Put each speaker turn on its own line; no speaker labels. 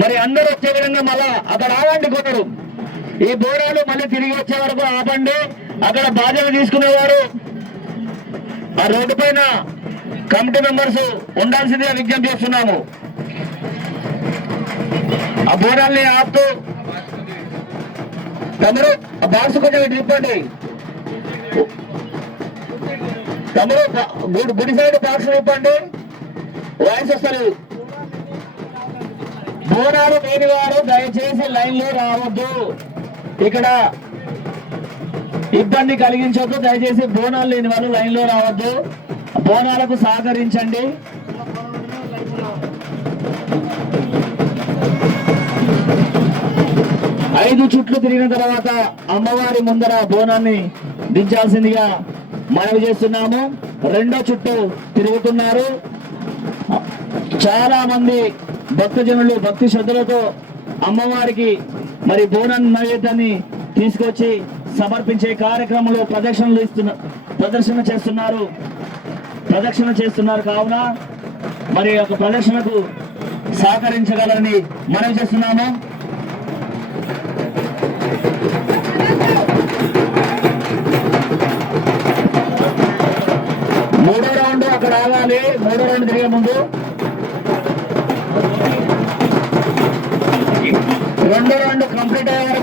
మరి అందరూ వచ్చే విధంగా మళ్ళా అక్కడ ఆగండి కొందరు ఈ బోరాలు మళ్ళీ తిరిగి వచ్చే వరకు ఆపండి. అక్కడ బాధ్యత తీసుకునేవారు. ఆ రోడ్డు పైన కమిటీ మెంబర్స్ ఉండాల్సిందిగా విజ్ఞప్తి చేస్తున్నాము. ఆ బోరాల్ని ఆపుతూ తమరు ఆ బాక్స్ కొంచెం నింపండి తమరు గుడి సైడ్ బాక్స్ నింపండి వాయిస్ వస్తారు బోనాలు లేని వారు దయచేసి లైన్లో రావద్దు. ఇక్కడ ఇబ్బంది కలిగించొద్దు. దయచేసి బోనాలు లేని వాళ్ళు లైన్లో రావద్దు. బోనాలకు సహకరించండి. ఐదు చుట్లు తిరిగిన తర్వాత అమ్మవారి ముందర బోనాన్ని దించాల్సిందిగా మనవి చేస్తున్నాము. రెండో చుట్టూ తిరుగుతున్నారు. చాలా మంది భక్తజనులు భక్తి శ్రద్ధలతో అమ్మవారికి మరి బోనం నైవేద్యాన్ని తీసుకొచ్చి సమర్పించే కార్యక్రమంలో ప్రదర్శనలు ఇస్తున్న ప్రదర్శన చేస్తున్నారు. ప్రదక్షిణ చేస్తున్నారు కావున మరి ఒక ప్రదర్శనకు సహకరించగలని మనవి చేస్తున్నాము. మూడో రౌండ్ అక్కడ ఆగాలి. మూడో రౌండ్ తిరిగే ముందు రెండో రౌండ్ కంప్లీట్ అయ్యారు.